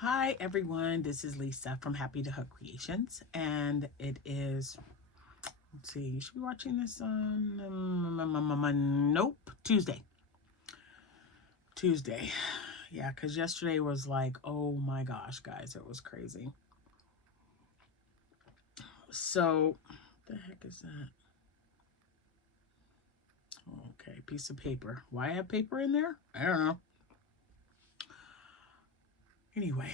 Hi everyone, this is Lisa from Happytohook Creations, and it is, let's see, you should be watching this on, nope, Tuesday. Tuesday. Yeah, because yesterday was like, oh my gosh, guys, it was crazy. So, what the heck is that? Okay, piece of paper. Why have paper in there? I don't know. Anyway,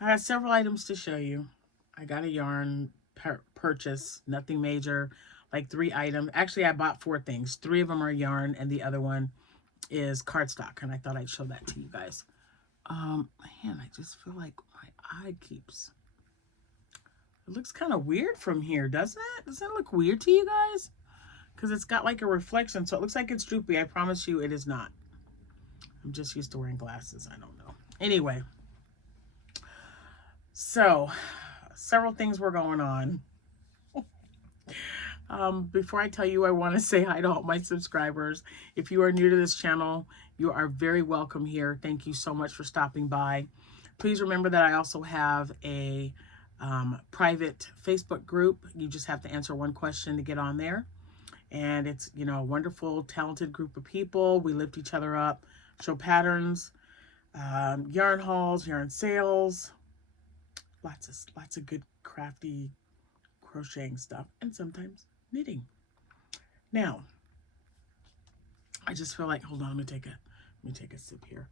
I have several items to show you. I got a yarn purchase, nothing major, like 3 items. Actually, I bought 4 things. 3 of them are yarn, and the other one is cardstock, and I thought I'd show that to you guys. Man, I just feel like my eye keeps. It looks kind of weird from here, doesn't it? Doesn't it look weird to you guys? Because it's got like a reflection, so it looks like it's droopy. I promise you, it is not. I'm just used to wearing glasses. I don't know. Anyway, so several things were going on. Before I tell you, I want to say hi to all my subscribers. If you are new to this channel, you are very welcome here. Thank you so much for stopping by. Please remember that I also have a private Facebook group. You just have to answer one question to get on there. And it's, you know, a wonderful, talented group of people. We lift each other up, show patterns, yarn hauls, yarn sales, lots of good crafty crocheting stuff, and sometimes knitting. Now, I just feel like, hold on, let me take a sip here.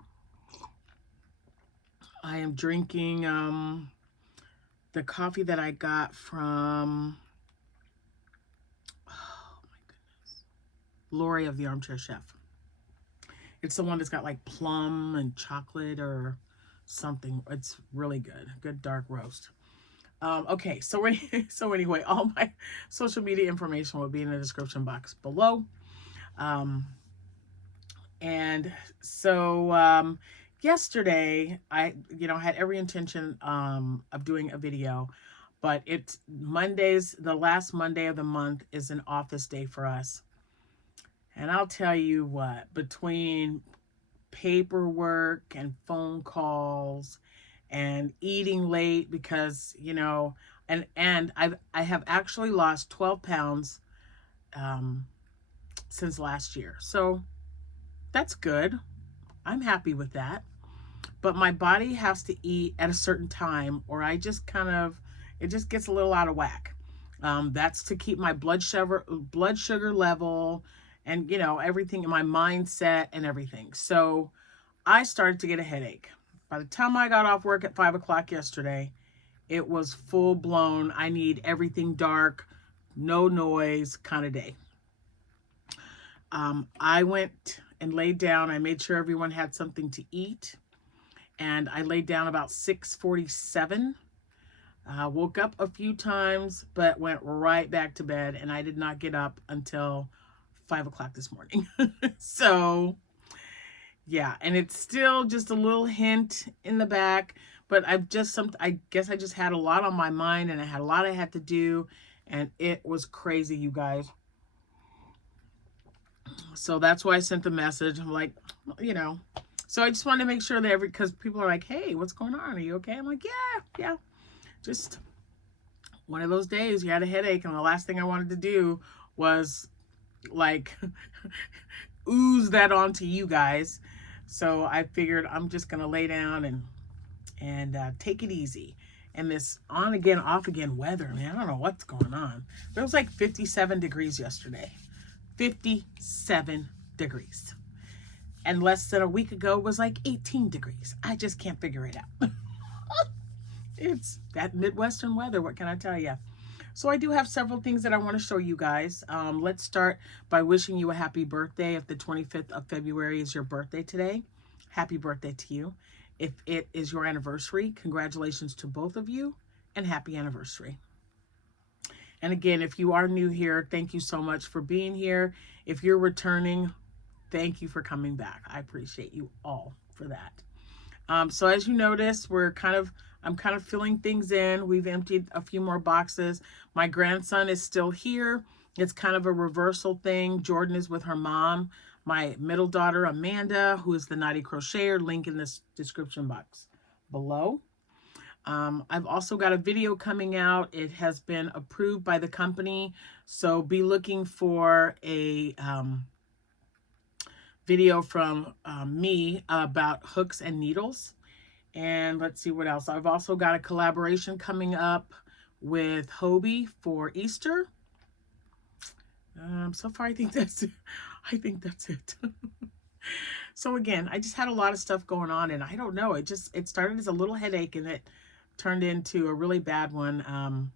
I am drinking the coffee that I got from, oh my goodness, Lori of the Armchair Chef. It's the one that's got like plum and chocolate or something. It's really good. Good dark roast. Okay, so anyway, all my social media information will be in the description box below. And so yesterday I, had every intention of doing a video, but it's Mondays, the last Monday of the month is an office day for us. And I'll tell you what, between paperwork and phone calls and eating late because, and I have actually lost 12 pounds since last year. So that's good. I'm happy with that. But my body has to eat at a certain time or I just it just gets a little out of whack. That's to keep my blood sugar level and, everything in my mindset and everything. So I started to get a headache. By the time I got off work at 5 o'clock yesterday, it was full blown. I need everything dark, no noise kind of day. I went and laid down. I made sure everyone had something to eat. And I laid down about 6:47. Woke up a few times, but went right back to bed. And I did not get up until 5 o'clock this morning. So, yeah. And it's still just a little hint in the back. But I guess I just had a lot on my mind. And I had a lot I had to do. And it was crazy, you guys. So that's why I sent the message. I'm like, so I just wanted to make sure that because people are like, hey, what's going on? Are you okay? I'm like, yeah. Just one of those days you had a headache. And the last thing I wanted to do was like ooze that onto you guys. So I figured I'm just going to lay down and take it easy. And this on again, off again weather, man, I don't know what's going on. It was like 57 degrees yesterday. 57 degrees. And less than a week ago was like 18 degrees. I just can't figure it out. It's that Midwestern weather. What can I tell you? So I do have several things that I want to show you guys. Let's start by wishing you a happy birthday. If the 25th of February is your birthday today, happy birthday to you. If it is your anniversary, congratulations to both of you and happy anniversary. And again, if you are new here, thank you so much for being here. If you're returning, thank you for coming back. I appreciate you all for that. So as you notice, I'm kind of filling things in. We've emptied a few more boxes. My grandson is still here. It's kind of a reversal thing. Jordan is with her mom. My middle daughter, Amanda, who is the Naughty Crocheter, link in this description box below. I've also got a video coming out. It has been approved by the company, so be looking for a video from me about hooks and needles. And let's see what else. I've also got a collaboration coming up with Hobie for Easter. So far, I think that's it. I think that's it. So again, I just had a lot of stuff going on, and I don't know. It started as a little headache, and it turned into a really bad one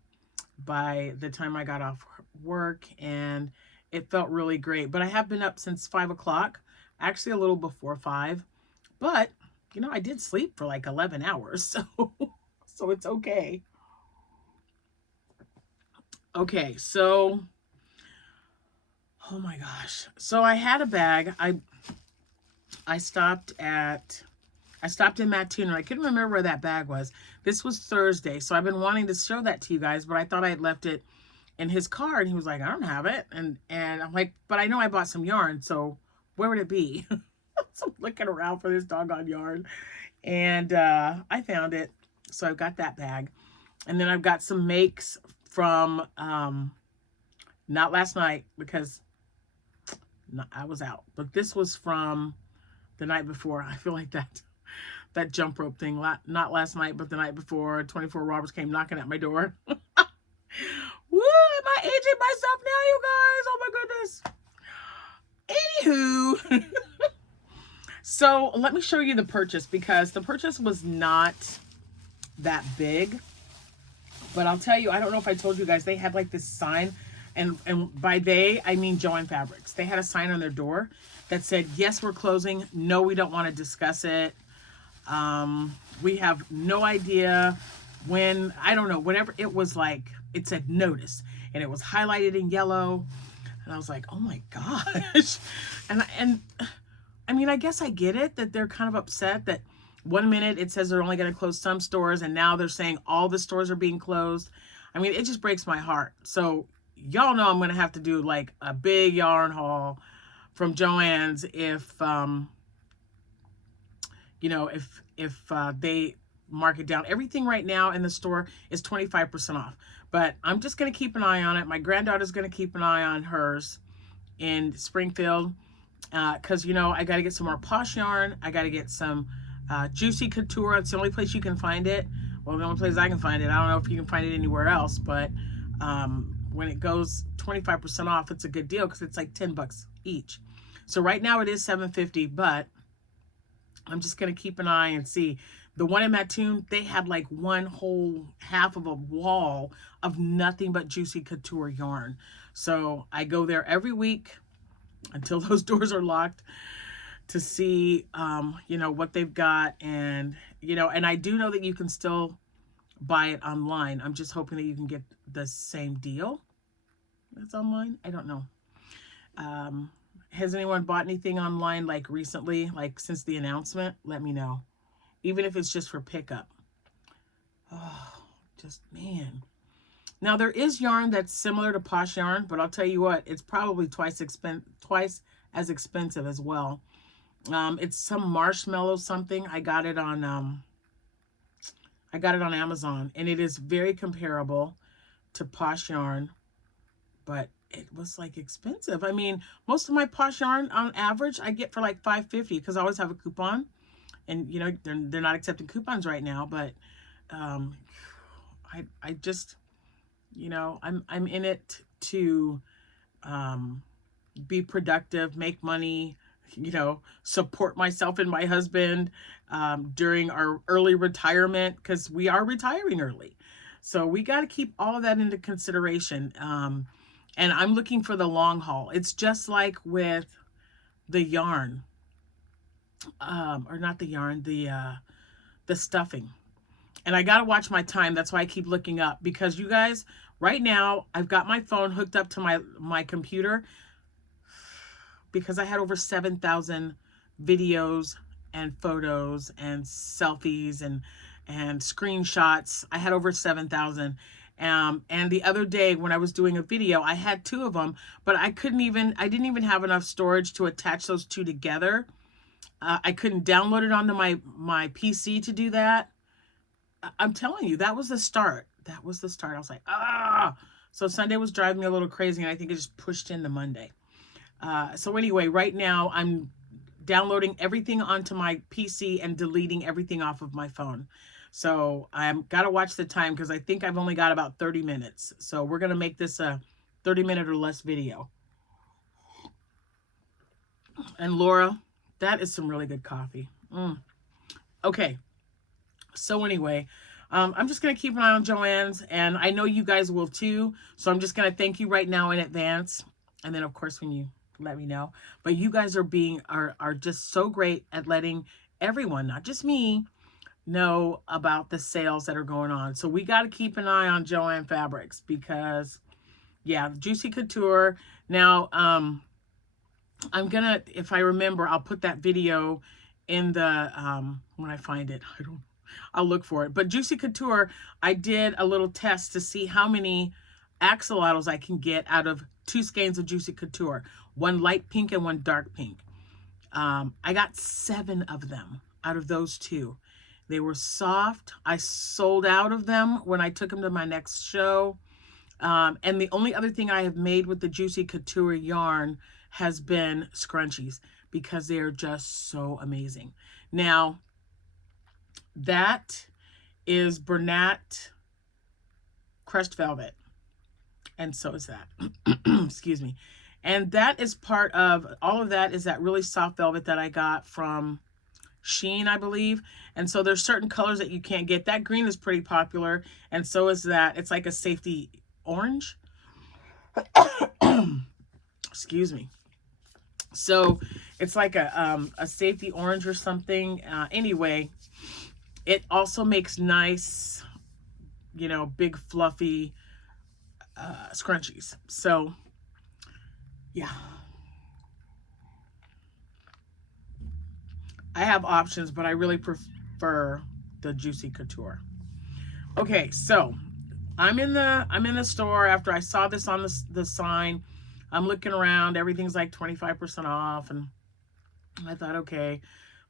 by the time I got off work, and it felt really great. But I have been up since 5 o'clock, actually a little before 5. But, you know, I did sleep for like 11 hours, so it's okay. Okay, so, oh my gosh. So I had a bag. I stopped in Mattoon, and I couldn't remember where that bag was. This was Thursday, so I've been wanting to show that to you guys, but I thought I had left it in his car, and he was like, I don't have it. And I'm like, but I know I bought some yarn, so where would it be? So I'm looking around for this doggone yarn, and I found it. So I've got that bag. And then I've got some makes from, not last night, because I was out, but this was from the night before. I feel like that jump rope thing, not last night, but the night before, 24 robbers came knocking at my door. Woo, am I aging myself now, you guys? Oh my goodness. Anywho, so let me show you the purchase, because the purchase was not that big, but I'll tell you, I don't know if I told you guys, they had like this sign, and by they, I mean Joann Fabrics. They had a sign on their door that said, yes, we're closing. No, we don't want to discuss it. We have no idea when, I don't know, whatever it was, like, it said notice, and it was highlighted in yellow. And I was like, oh my gosh. And I mean, I guess I get it that they're kind of upset that 1 minute it says they're only going to close some stores, and now they're saying all the stores are being closed. I mean, it just breaks my heart. So y'all know I'm going to have to do like a big yarn haul from JoAnns if, you know, if they mark it down. Everything right now in the store is 25% off, but I'm just going to keep an eye on it. My granddaughter's going to keep an eye on hers in Springfield, because, you know, I got to get some more posh yarn. I got to get some Juicy Couture. It's the only place you can find it. Well, the only place I can find it. I don't know if you can find it anywhere else, but when it goes 25% off, it's a good deal, because it's like 10 bucks each. So right now it is $7.50, but I'm just going to keep an eye and see. The one in Mattoon, they had like one whole half of a wall of nothing but Juicy Couture yarn. So I go there every week until those doors are locked to see, you know, what they've got. And, you know, and I do know that you can still buy it online. I'm just hoping that you can get the same deal that's online. I don't know. Has anyone bought anything online like recently, like since the announcement? Let me know. Even if it's just for pickup. Oh, just, man. Now there is yarn that's similar to posh yarn, but I'll tell you what, it's probably twice as expensive as well. It's some marshmallow something. I got it on Amazon, and it is very comparable to posh yarn, but it was like expensive. I mean, most of my posh yarn on average I get for like $5.50, because I always have a coupon, and you know, they're not accepting coupons right now, but I just, you know, I'm in it to be productive, make money, you know, support myself and my husband during our early retirement, because we are retiring early. So we got to keep all of that into consideration. And I'm looking for the long haul. It's just like with the yarn, or not the yarn, the stuffing. And I got to watch my time. That's why I keep looking up, because you guys, right now, I've got my phone hooked up to my computer, because I had over 7,000 videos and photos and selfies and screenshots. I had over 7,000. And the other day when I was doing a video, I had 2 of them, but I didn't even have enough storage to attach those 2 together. I couldn't download it onto my PC to do that. I'm telling you, that was the start. That was the start. I was like, ah. So Sunday was driving me a little crazy, and I think it just pushed into Monday. So anyway, right now I'm downloading everything onto my PC and deleting everything off of my phone. So I've got to watch the time because I think I've only got about 30 minutes. So we're going to make this a 30-minute or less video. And Laura, that is some really good coffee. Okay. So anyway, I'm just going to keep an eye on JoAnns, and I know you guys will too. So I'm just going to thank you right now in advance. And then of course, when you let me know, but you guys are just so great at letting everyone, not just me, know about the sales that are going on. So we got to keep an eye on Joann Fabrics because yeah, Juicy Couture. Now, I'm gonna, if I remember, I'll put that video in the, when I find it, I'll look for it. But Juicy Couture, I did a little test to see how many axolotls I can get out of 2 skeins of Juicy Couture, one light pink and one dark pink. I got 7 of them out of those 2. They were soft. I sold out of them when I took them to my next show. And the only other thing I have made with the Juicy Couture yarn has been scrunchies because they are just so amazing. Now, that is Bernat crushed velvet. And so is that. Excuse me. And that is part of, all of that is that really soft velvet that I got from Shein, I believe. And so there's certain colors that you can't get. That green is pretty popular. And so is that. It's like a safety orange. Excuse me. So it's like a safety orange or something. Anyway, it also makes nice, you know, big fluffy scrunchies. So yeah, I have options, but I really prefer the Juicy Couture. Okay, so I'm in the store after I saw this on the sign. I'm looking around, everything's like 25% off, and I thought, okay,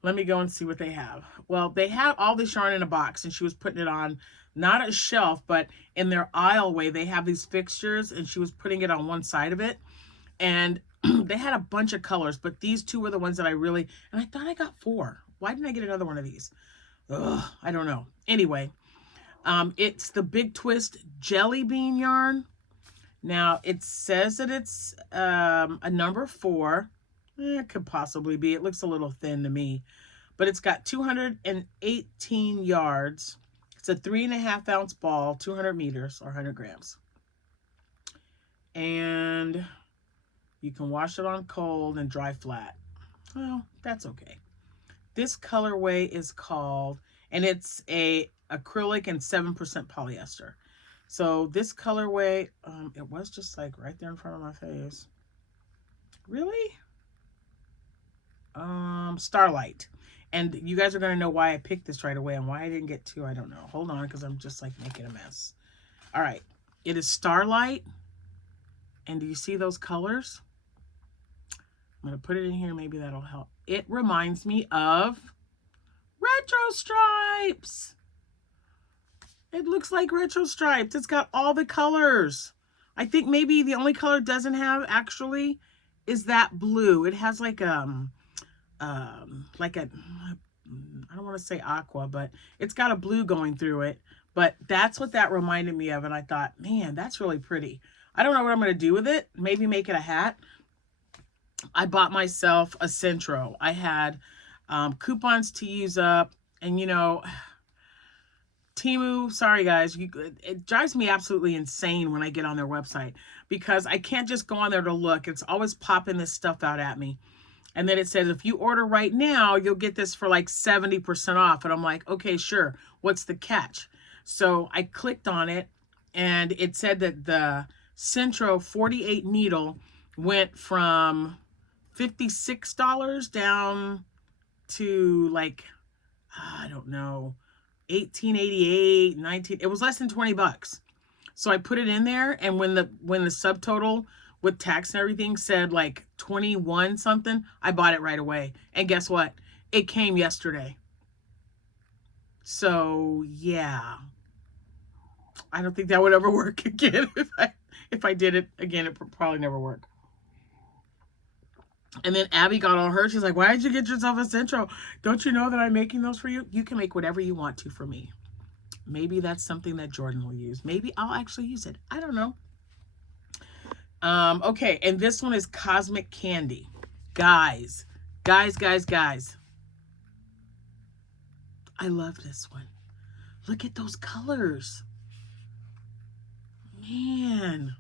let me go and see what they have. Well, they had all this yarn in a box, and she was putting it on, not a shelf, but in their aisleway, they have these fixtures, and she was putting it on one side of it. And they had a bunch of colors, but these 2 were the ones that I really, and I thought I got 4. Why didn't I get another one of these? Ugh, I don't know. Anyway, it's the Big Twist Jelly Bean yarn. Now, it says that it's a number 4. It could possibly be. It looks a little thin to me. But it's got 218 yards. It's a 3.5 ounce ball, 200 meters or 100 grams. And you can wash it on cold and dry flat. Well, that's okay. This colorway is called, and it's a acrylic and 7% polyester. So this colorway, it was just like right there in front of my face. Really? Starlight. And you guys are going to know why I picked this right away and why I didn't get 2. I don't know. Hold on, because I'm just like making a mess. All right. It is Starlight. And do you see those colors? I'm going to put it in here. Maybe that'll help. It reminds me of Retro Stripes. It looks like Retro Stripes. It's got all the colors. I think maybe the only color it doesn't have actually is that blue. It has like a, I don't want to say aqua, but it's got a blue going through it. But that's what that reminded me of. And I thought, man, that's really pretty. I don't know what I'm going to do with it. Maybe make it a hat. I bought myself a Centro. I had coupons to use up. And, you know, Temu, sorry guys, it drives me absolutely insane when I get on their website. Because I can't just go on there to look. It's always popping this stuff out at me. And then it says, if you order right now, you'll get this for like 70% off. And I'm like, okay, sure. What's the catch? So I clicked on it. And it said that the Centro 48 needle went from $56 down to like, I don't know, $18.88, $19. It was less than 20 bucks. So I put it in there, and when the subtotal with tax and everything said like 21 something, I bought it right away. And guess what? It came yesterday. So yeah, I don't think that would ever work again. If I did it again, it would probably never work. And then Abby got on her. She's like, why did you get yourself a Centro? Don't you know that I'm making those for you? You can make whatever you want to for me. Maybe that's something that Jordan will use. Maybe I'll actually use it. I don't know. Okay, and this one is Cosmic Candy. Guys. I love this one. Look at those colors. Man.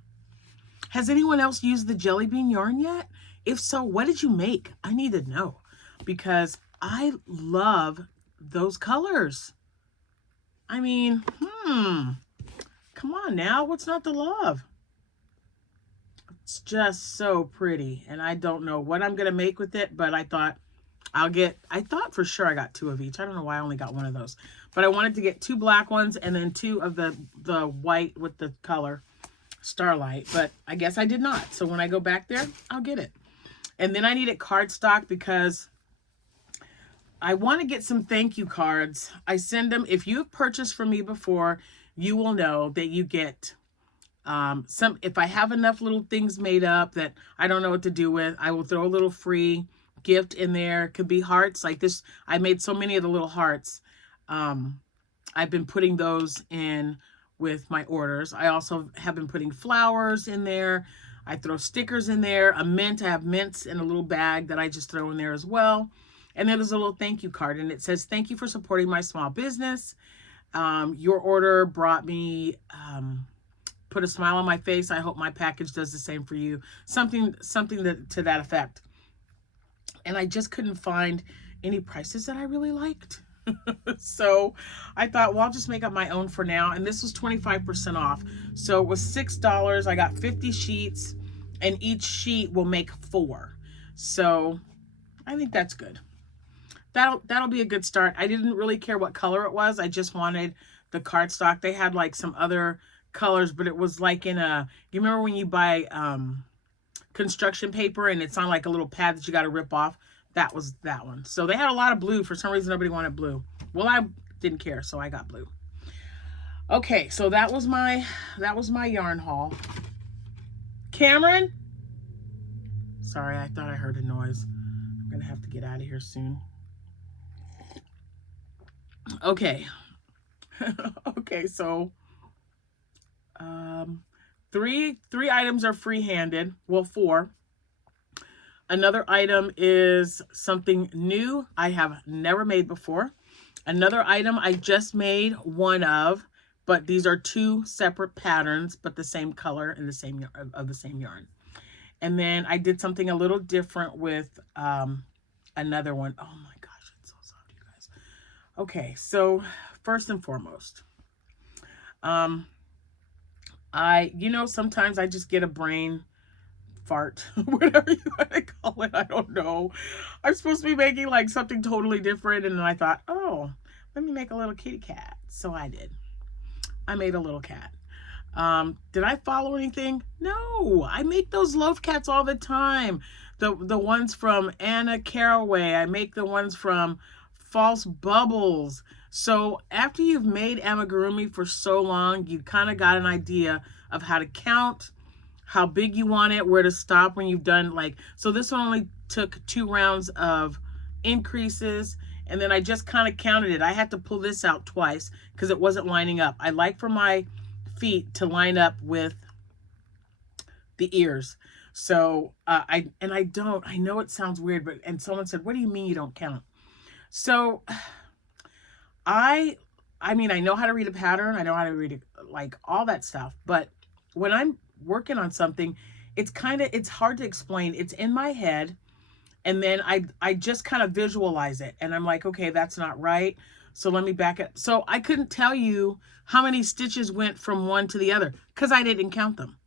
Has anyone else used the jelly bean yarn yet? If so, what did you make? I need to know because I love those colors. I mean, come on now. What's not to love? It's just so pretty. And I don't know what I'm going to make with it, but I thought for sure I got 2 of each. I don't know why I only got 1 of those, but I wanted to get 2 black ones and then 2 of the white with the color Starlight, but I guess I did not. So when I go back there, I'll get it. And then I needed cardstock because I want to get some thank you cards. I send them. If you've purchased from me before, you will know that you get some. If I have enough little things made up that I don't know what to do with, I will throw a little free gift in there. It could be hearts like this. I made so many of the little hearts. I've been putting those in with my orders. I also have been putting flowers in there. I throw stickers in there, a mint. I have mints in a little bag that I just throw in there as well. And then there's a little thank you card, and it says, thank you for supporting my small business. Your order brought me, put a smile on my face. I hope my package does the same for you. Something to that effect. And I just couldn't find any prices that I really liked. So I thought, well, I'll just make up my own for now. And this was 25% off. So it was $6. I got 50 sheets and each sheet will make 4. So I think that's good. That'll be a good start. I didn't really care what color it was. I just wanted the cardstock. They had like some other colors, but it was like in a, you remember when you buy construction paper and it's on like a little pad that you got to rip off? That was that one. So they had a lot of blue. For some reason, nobody wanted blue. Well, I didn't care, so I got blue. Okay, so that was my yarn haul. Cameron? Sorry, I thought I heard a noise. I'm going to have to get out of here soon. Okay. Okay, so three items are free-handed. Well, 4. Another item is something new I have never made before. Another item I just made one of, but these are 2 separate patterns, but the same color and the same yarn. And then I did something a little different with another one. Oh my gosh, it's so soft, you guys. Okay, so first and foremost, sometimes I just get a brain fart, whatever you want to call it. I don't know. I'm supposed to be making like something totally different, and then I thought, oh, let me make a little kitty cat. So I did. I made a little cat. Did I follow anything? No. I make those loaf cats all the time. The ones from Anna Caraway. I make the ones from False Bubbles. So after you've made amigurumi for so long, you kind of got an idea of how to count, how big you want it, where to stop when you've done like, so this one only took 2 rounds of increases, and then I just kind of counted it. I had to pull this out twice because it wasn't lining up. I like for my feet to line up with the ears. So I know it sounds weird, but, and someone said, what do you mean you don't count? So I mean, I know how to read a pattern. I know how to read like all that stuff, but when I'm working on something, it's hard to explain. It's in my head, and then I just kind of visualize it, and I'm like, okay, that's not right, so let me back it. So I couldn't tell you how many stitches went from one to the other because I didn't count them.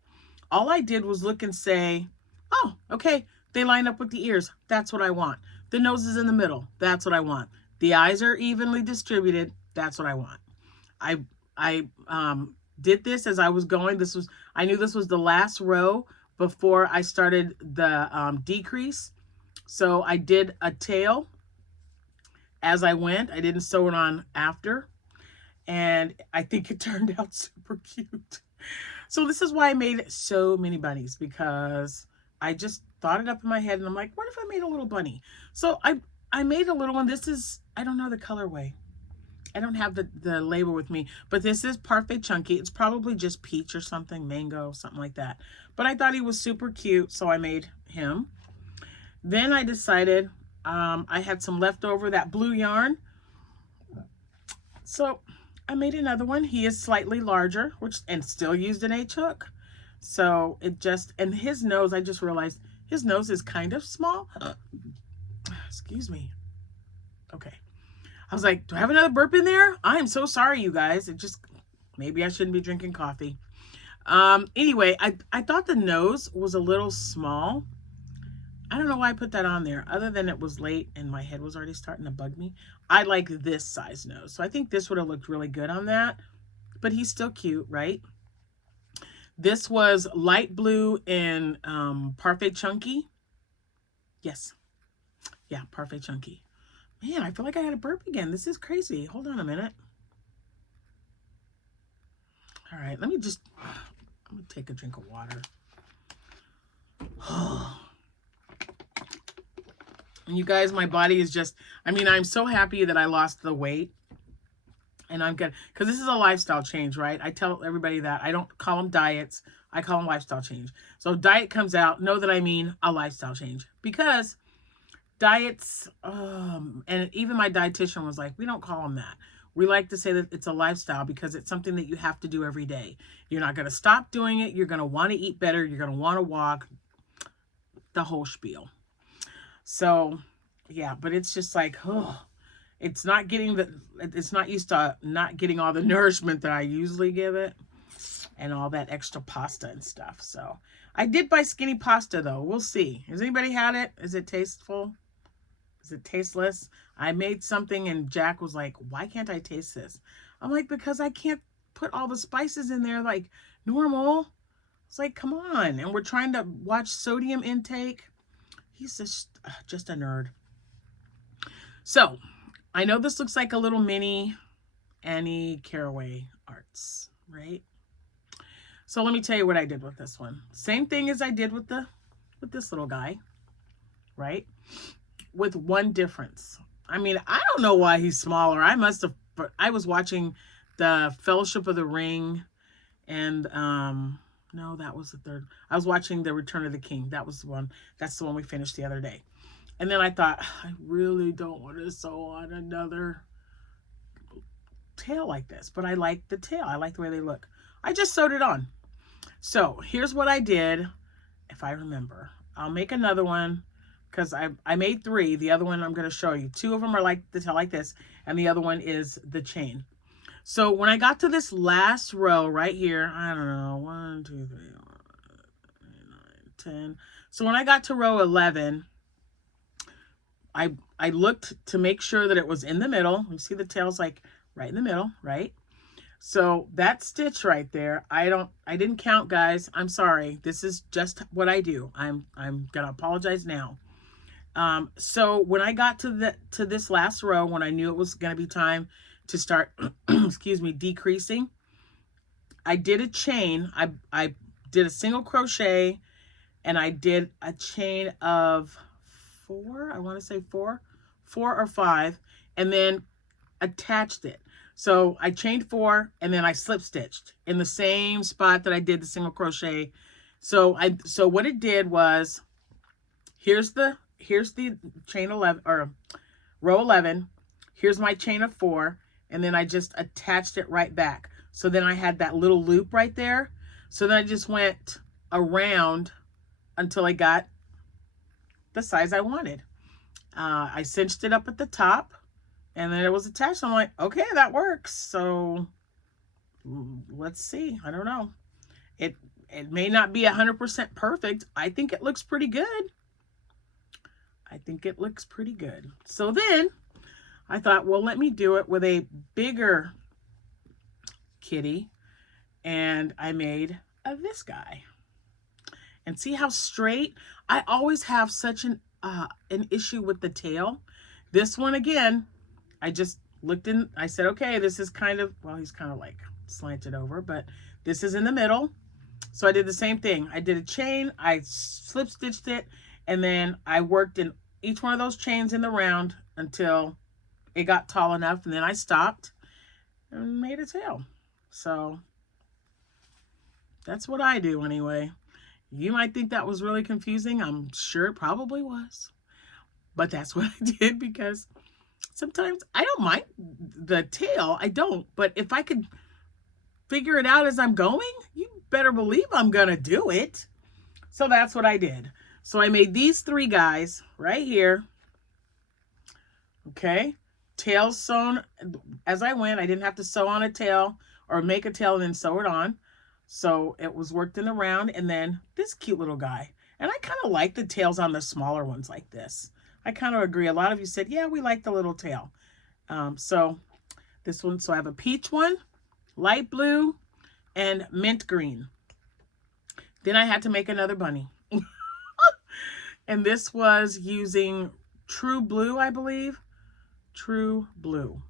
All I did was look and say, oh, okay, they line up with the ears. That's what I want. The nose is in the middle. That's what I want. The eyes are evenly distributed. That's what I want. I did this as I was going. I knew this was the last row before I started the decrease. So I did a tail, as I went. I didn't sew it on after. And I think it turned out super cute. So this is why I made so many bunnies, because I just thought it up in my head and I'm like, what if I made a little bunny? So I made a little one. This is, I don't know the colorway. I don't have the label with me, but this is Parfait Chunky. It's probably just peach or something, mango, something like that. But I thought he was super cute, so I made him. Then I decided I had some leftover, that blue yarn. So I made another one. He is slightly larger, and still used an H hook. So it just, and his nose, I just realized his nose is kind of small. Excuse me. Okay. I was like, do I have another burp in there? I am so sorry, you guys. It just, maybe I shouldn't be drinking coffee. Anyway, I thought the nose was a little small. I don't know why I put that on there, other than it was late and my head was already starting to bug me. I like this size nose. So I think this would have looked really good on that. But he's still cute, right? This was light blue in Parfait Chunky. Yes. Yeah, Parfait Chunky. Man, I feel like I had a burp again. This is crazy. Hold on a minute. All right, let me just, I'm going to take a drink of water. And you guys, my body is just, I mean, I'm so happy that I lost the weight. And I'm good, because this is a lifestyle change, right? I tell everybody that. I don't call them diets. I call them lifestyle change. So if diet comes out, know that I mean a lifestyle change. Because diets, and even my dietitian was like, we don't call them that. We like to say that it's a lifestyle because it's something that you have to do every day. You're not going to stop doing it. You're going to want to eat better. You're going to want to walk, the whole spiel. So, yeah, but it's just like, oh, it's not getting it's not used to not getting all the nourishment that I usually give it and all that extra pasta and stuff. So I did buy skinny pasta though. We'll see. Has anybody had it? Is it tasteful? Is it tasteless? I made something and Jack was like, why can't I taste this? I'm like, because I can't put all the spices in there like normal. It's like, come on. And we're trying to watch sodium intake. He's just a nerd. So I know this looks like a little mini Annie Caraway Arts, right? So let me tell you what I did with this one. Same thing as I did with this little guy, right? With one difference. I mean, I don't know why he's smaller. I was watching the Fellowship of the Ring and no, that was the third. I was watching the Return of the King. That was the one. That's the one we finished the other day. And then I thought, I really don't want to sew on another tail like this. But I like the tail. I like the way they look. I just sewed it on. So here's what I did. If I remember, I'll make another one because I made 3. The other one I'm going to show you. 2 of them are like the tail like this. And the other one is the chain. So when I got to this last row right here, I don't know, 1, 2, 3, 4, 5, 9, 10. So when I got to row 11, I looked to make sure that it was in the middle. You see the tail's like right in the middle, right? So that stitch right there, I didn't count, guys. I'm sorry. This is just what I do. I'm gonna apologize now. So when I got to this last row, when I knew it was gonna be time to start, excuse me, decreasing, I did a chain. I did a single crochet, and I did a chain of 4. I want to say 4 or 5, and then attached it. So I chained 4 and then I slip stitched in the same spot that I did the single crochet. So what it did was, here's the chain 11 or row 11. Here's my chain of 4, and then I just attached it right back. So then I had that little loop right there. So then I just went around until I got the size I wanted. I cinched it up at the top, and then it was attached. I'm like, okay, that works. So let's see. I don't know. It may not be 100% perfect. I think it looks pretty good. I think it looks pretty good. So then I thought, well, let me do it with a bigger kitty, and I made this guy. And see how straight? I always have such an issue with the tail. This one, again, I just looked in, I said, okay, this is kind of, well, he's kind of like slanted over, but this is in the middle. So I did the same thing. I did a chain, I slip stitched it, and then I worked in each one of those chains in the round until it got tall enough, and then I stopped and made a tail. So that's what I do anyway. You might think that was really confusing. I'm sure it probably was. But that's what I did, because sometimes I don't mind the tail. I don't. But if I could figure it out as I'm going, you better believe I'm going to do it. So that's what I did. So I made these 3 guys right here. Okay. Tails sewn as I went. I didn't have to sew on a tail or make a tail and then sew it on. So it was worked in the round. And then this cute little guy. And I kind of like the tails on the smaller ones like this. I kind of agree. A lot of you said, yeah, we like the little tail. So this one, so I have a peach one, light blue, and mint green. Then I had to make another bunny. And this was using True Blue, I believe. True Blue.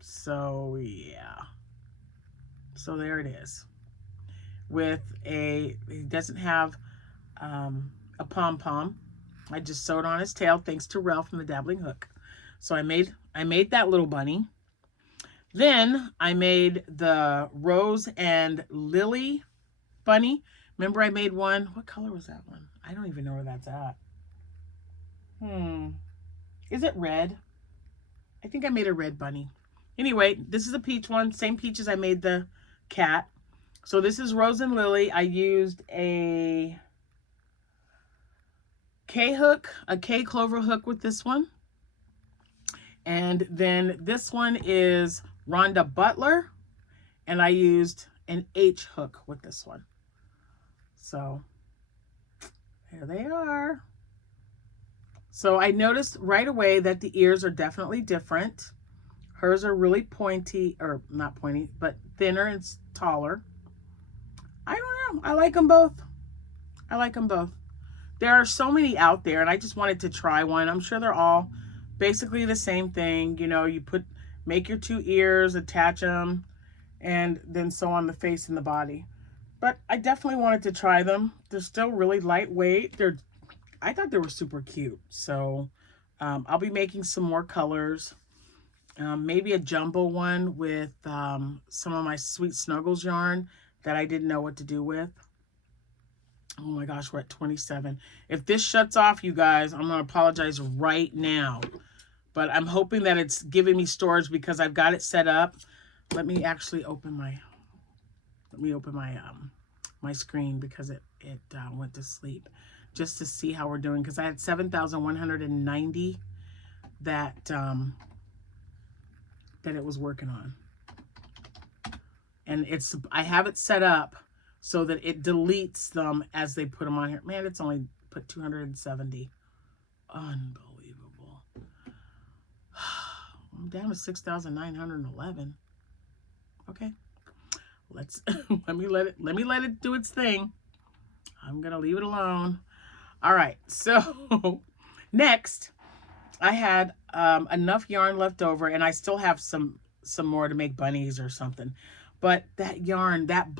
So yeah. So there it is. With it doesn't have a pom-pom. I just sewed on his tail thanks to Ralph from the Dabbling Hook. So I made that little bunny. Then I made the Rose and Lily bunny. Remember I made one? What color was that one? I don't even know where that's at. Is it red? I think I made a red bunny. Anyway, this is a peach one. Same peach as I made the cat. So this is Rose and Lily. I used a K hook, a K clover hook with this one. And then this one is Rhonda Butler. And I used an H hook with this one. So there they are. So I noticed right away that the ears are definitely different. Hers are really pointy, or not pointy, but thinner and taller. I don't know. I like them both. I like them both. There are so many out there, and I just wanted to try one. I'm sure they're all basically the same thing. You know, you make your 2 ears, attach them, and then sew on the face and the body. But I definitely wanted to try them. They're still really lightweight. I thought they were super cute. So I'll be making some more colors. Maybe a jumbo one with some of my Sweet Snuggles yarn that I didn't know what to do with. Oh my gosh, we're at 27. If this shuts off, you guys, I'm going to apologize right now. But I'm hoping that it's giving me storage because I've got it set up. Let me actually open my my screen because it went to sleep, just to see how we're doing, because I had 7,190 that it was working on. And I have it set up so that it deletes them as they put them on here. Man, it's only put 270. Unbelievable. I'm down to 6,911. Okay. Let me let it do its thing. I'm going to leave it alone. All right. So next, I had enough yarn left over, and I still have some more to make bunnies or something. But that yarn, that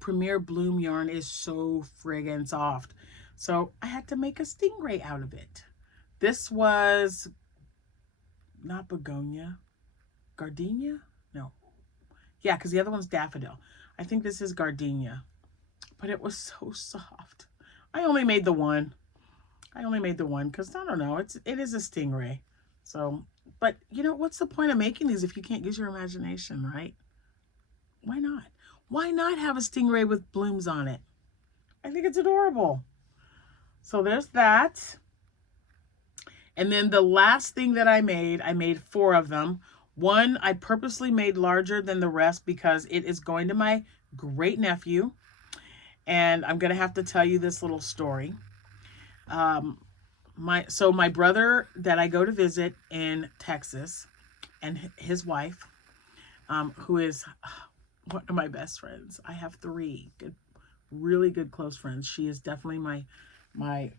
Premier Bloom yarn is so friggin' soft. So I had to make a stingray out of it. This was not begonia. Gardenia? No. Yeah, because the other one's daffodil. I think this is gardenia. But it was so soft. I only made the one. Because I don't know. It is a stingray. So, but you know, what's the point of making these if you can't use your imagination, right? Why not? Why not have a stingray with blooms on it? I think it's adorable. So there's that. And then the last thing that I made 4 of them. One I purposely made larger than the rest because it is going to my great nephew. And I'm going to have to tell you this little story. My brother that I go to visit in Texas, and his wife, who is one of my best friends. I have 3 really good close friends. She is definitely the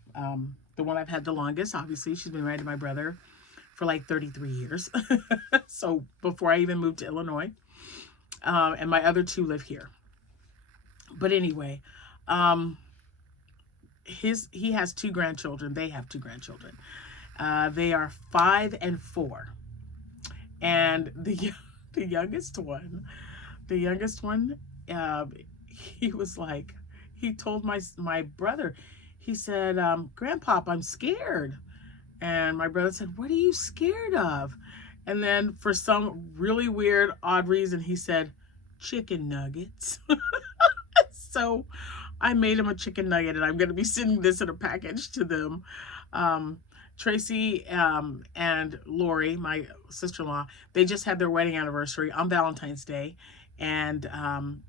one I've had the longest. Obviously, she's been married to my brother for like 33 years. So before I even moved to Illinois. And my other two live here. But anyway, he has two grandchildren. They have two grandchildren. They are 5 and 4. And the youngest one, he was like, he told my brother, he said, Grandpop, I'm scared. And my brother said, what are you scared of? And then for some really weird, odd reason, he said, chicken nuggets. So I made him a chicken nugget, and I'm going to be sending this in a package to them. Tracy and Lori, my sister-in-law, they just had their wedding anniversary on Valentine's Day, and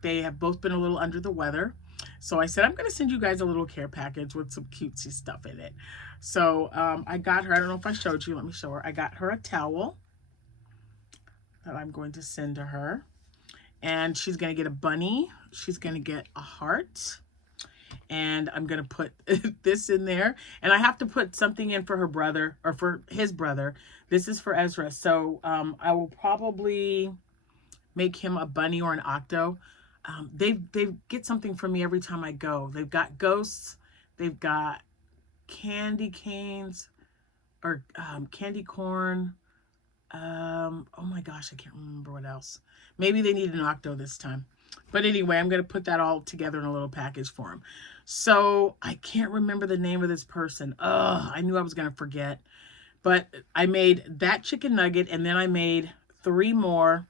they have both been a little under the weather. So I said, I'm going to send you guys a little care package with some cutesy stuff in it. So I got her, I don't know if I showed you, let me show her. I got her a towel that I'm going to send to her. And she's going to get a bunny. She's going to get a heart. And I'm going to put this in there. And I have to put something in for her brother, or for his brother. This is for Ezra. So I will probably make him a bunny or an octo. They get something from me every time I go. They've got ghosts. They've got candy canes, or candy corn. Oh my gosh, I can't remember what else. Maybe they need an octo this time. But anyway, I'm going to put that all together in a little package for him. So I can't remember the name of this person. Ugh, I knew I was going to forget. But I made that chicken nugget, and then I made 3 more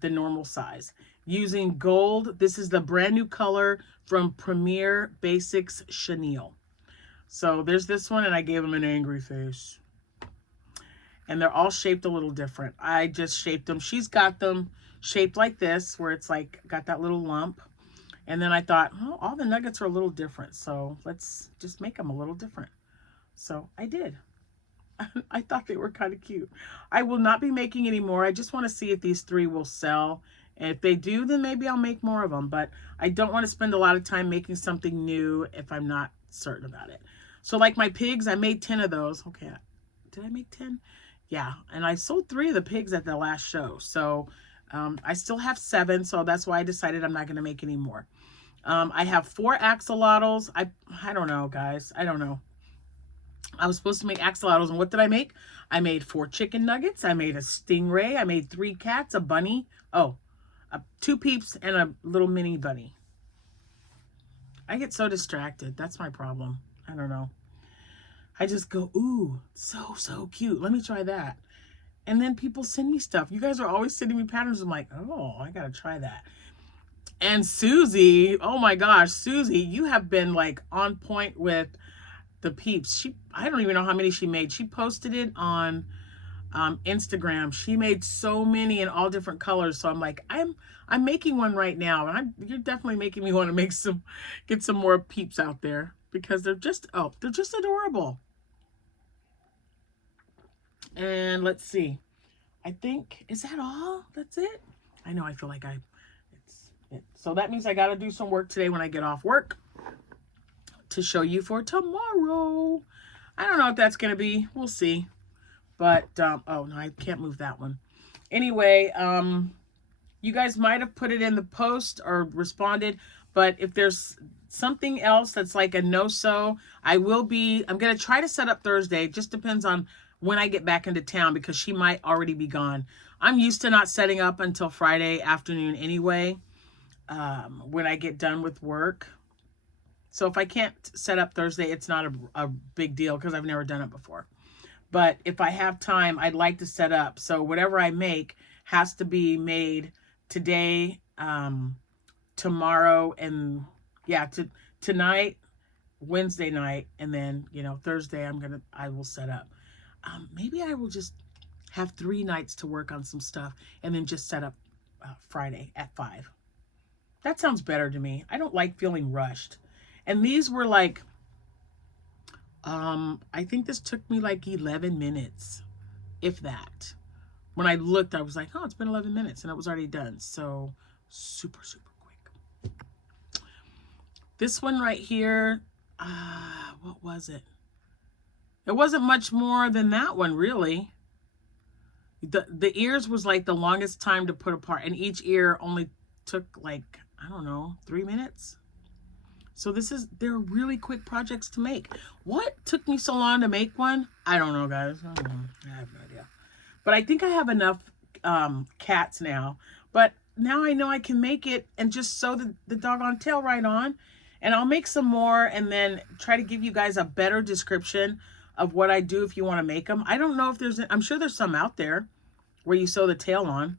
the normal size using gold. This is the brand new color from Premier Basics Chenille. So there's this one, and I gave him an angry face. And they're all shaped a little different. I just shaped them. She's got them shaped like this, where it's like got that little lump. And then I thought, oh, all the nuggets are a little different, so let's just make them a little different. So I did. I thought they were kind of cute. I will not be making any more. I just want to see if these 3 will sell. And if they do, then maybe I'll make more of them. But I don't want to spend a lot of time making something new if I'm not certain about it. So like my pigs, I made 10 of those. Okay, did I make 10? Yeah, and I sold 3 of the pigs at the last show. So I still have 7, so that's why I decided I'm not going to make any more. I have 4 axolotls. I don't know, guys. I don't know. I was supposed to make axolotls, and what did I make? I made 4 chicken nuggets. I made a stingray. I made 3 cats, a bunny. Oh, 2 peeps, and a little mini bunny. I get so distracted. That's my problem. I don't know. I just go, ooh, so cute. Let me try that. And then people send me stuff. You guys are always sending me patterns. I'm like, oh, I got to try that. And Susie, oh my gosh, Susie, you have been like on point with the peeps. I don't even know how many she made. She posted it on Instagram. She made so many in all different colors. So I'm like, I'm making one right now. And you're definitely making me want to get some more peeps out there, because they're just adorable. And let's see. I think, is that all? That's it? I know, I feel like it's it. So that means I got to do some work today when I get off work to show you for tomorrow. I don't know what that's going to be. We'll see. But, oh, no, I can't move that one. Anyway, you guys might have put it in the post or responded, but if there's something else that's like a no-sew, I'm going to try to set up Thursday. It just depends on when I get back into town, because she might already be gone. I'm used to not setting up until Friday afternoon anyway, when I get done with work. So if I can't set up Thursday, it's not a big deal, because I've never done it before. But if I have time, I'd like to set up. So whatever I make has to be made today, tomorrow, and yeah, tonight, Wednesday night, and then, Thursday I will set up. Maybe I will just have 3 nights to work on some stuff, and then just set up Friday at 5. That sounds better to me. I don't like feeling rushed. And these were like, I think this took me like 11 minutes, if that. When I looked, I was like, oh, it's been 11 minutes, and it was already done. So super quick. This one right here, what was it? It wasn't much more than that one, really. The ears was like the longest time to put apart, and each ear only took like, I don't know, 3 minutes. So they're really quick projects to make. What took me so long to make one? I don't know, guys. I don't know. I have no idea. But I think I have enough cats now. But now I know I can make it and just sew the doggone tail right on. And I'll make some more and then try to give you guys a better description of what I do if you want to make them. I don't know if I'm sure there's some out there where you sew the tail on.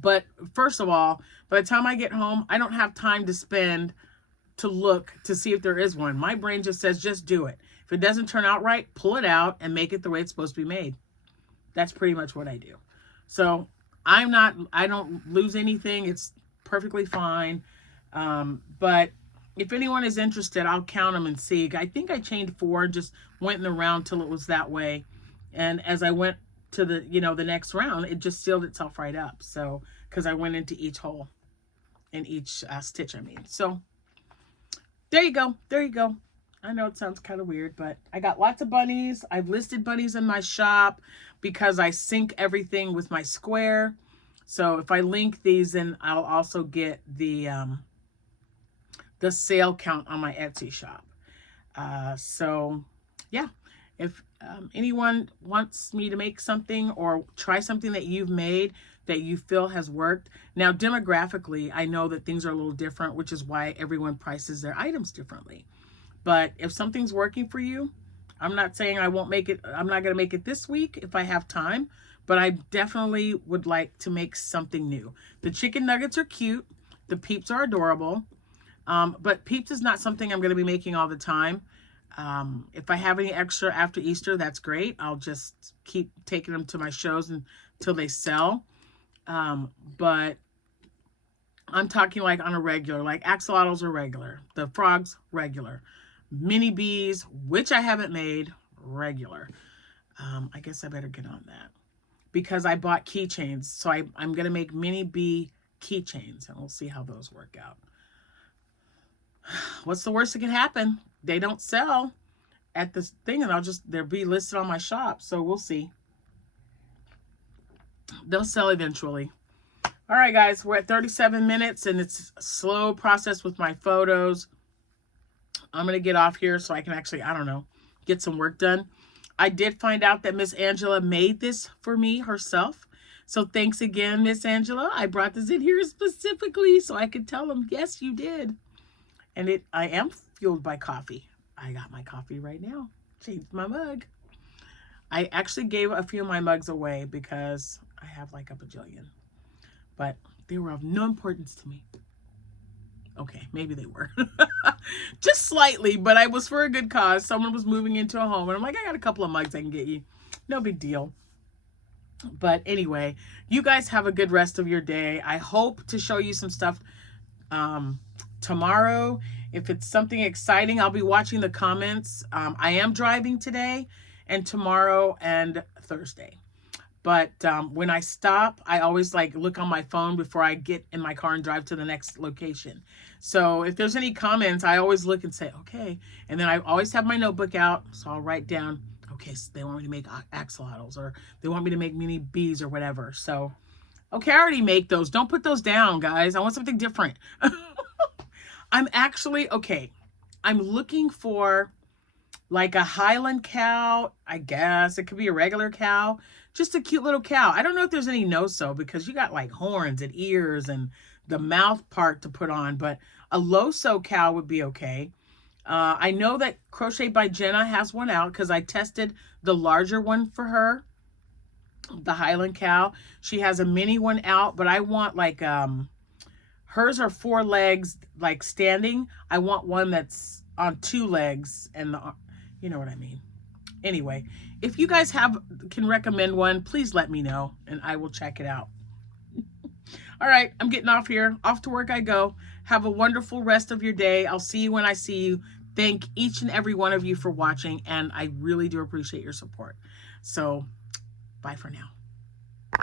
But first of all, by the time I get home, I don't have time to spend to look to see if there is one. My brain just says, just do it. If it doesn't turn out right, pull it out and make it the way it's supposed to be made. That's pretty much what I do. So I don't lose anything. It's perfectly fine. But if anyone is interested, I'll count them and see. I think I chained 4, just went in the round till it was that way. And as I went to the, the next round, it just sealed itself right up. So, because I went into each hole in each stitch, I mean. So there you go. There you go. I know it sounds kind of weird, but I got lots of bunnies. I've listed bunnies in my shop because I sync everything with my square. So if I link these, then I'll also get the sale count on my Etsy shop. So yeah, if anyone wants me to make something or try something that you've made that you feel has worked. Now, demographically, I know that things are a little different, which is why everyone prices their items differently. But if something's working for you, I'm not saying I won't make it. I'm not going to make it this week if I have time, but I definitely would like to make something new. The chicken nuggets are cute. The peeps are adorable. But peeps is not something I'm going to be making all the time. If I have any extra after Easter, that's great. I'll just keep taking them to my shows until they sell. But I'm talking like on a regular, like axolotls are regular. The frogs, regular. Mini bees, which I haven't made, regular. I guess I better get on that because I bought keychains. So I'm going to make mini bee keychains and we'll see how those work out. What's the worst that can happen? They don't sell at this thing and they'll be listed on my shop. So we'll see. They'll sell eventually. All right, guys, we're at 37 minutes and it's a slow process with my photos. I'm going to get off here so I can actually, I don't know, get some work done. I did find out that Miss Angela made this for me herself. So thanks again, Miss Angela. I brought this in here specifically so I could tell them, yes, you did. And I am fueled by coffee. I got my coffee right now. Changed my mug. I actually gave a few of my mugs away because I have like a bajillion. But they were of no importance to me. Okay, maybe they were. Just slightly, but I was for a good cause. Someone was moving into a home, and I'm like, I got a couple of mugs I can get you. No big deal. But anyway, you guys have a good rest of your day. I hope to show you some stuff tomorrow. If it's something exciting, I'll be watching the comments. I am driving today and tomorrow and Thursday. But when I stop, I always like look on my phone before I get in my car and drive to the next location. So if there's any comments, I always look and say, okay. And then I always have my notebook out. So I'll write down, okay, so they want me to make axolotls or they want me to make mini bees or whatever. So, okay, I already make those. Don't put those down, guys. I want something different. I'm actually, okay, I'm looking for like a Highland cow, I guess. It could be a regular cow. Just a cute little cow. I don't know if there's any no-sew because you got like horns and ears and the mouth part to put on, but a low-sew cow would be okay. I know that Crochet by Jenna has one out because I tested the larger one for her, the Highland cow. She has a mini one out, but I want like, hers are 4 legs, like standing. I want one that's on 2 legs and you know what I mean. Anyway, if you guys can recommend one, please let me know and I will check it out. All right, I'm getting off here. Off to work I go. Have a wonderful rest of your day. I'll see you when I see you. Thank each and every one of you for watching, and I really do appreciate your support. So, bye for now.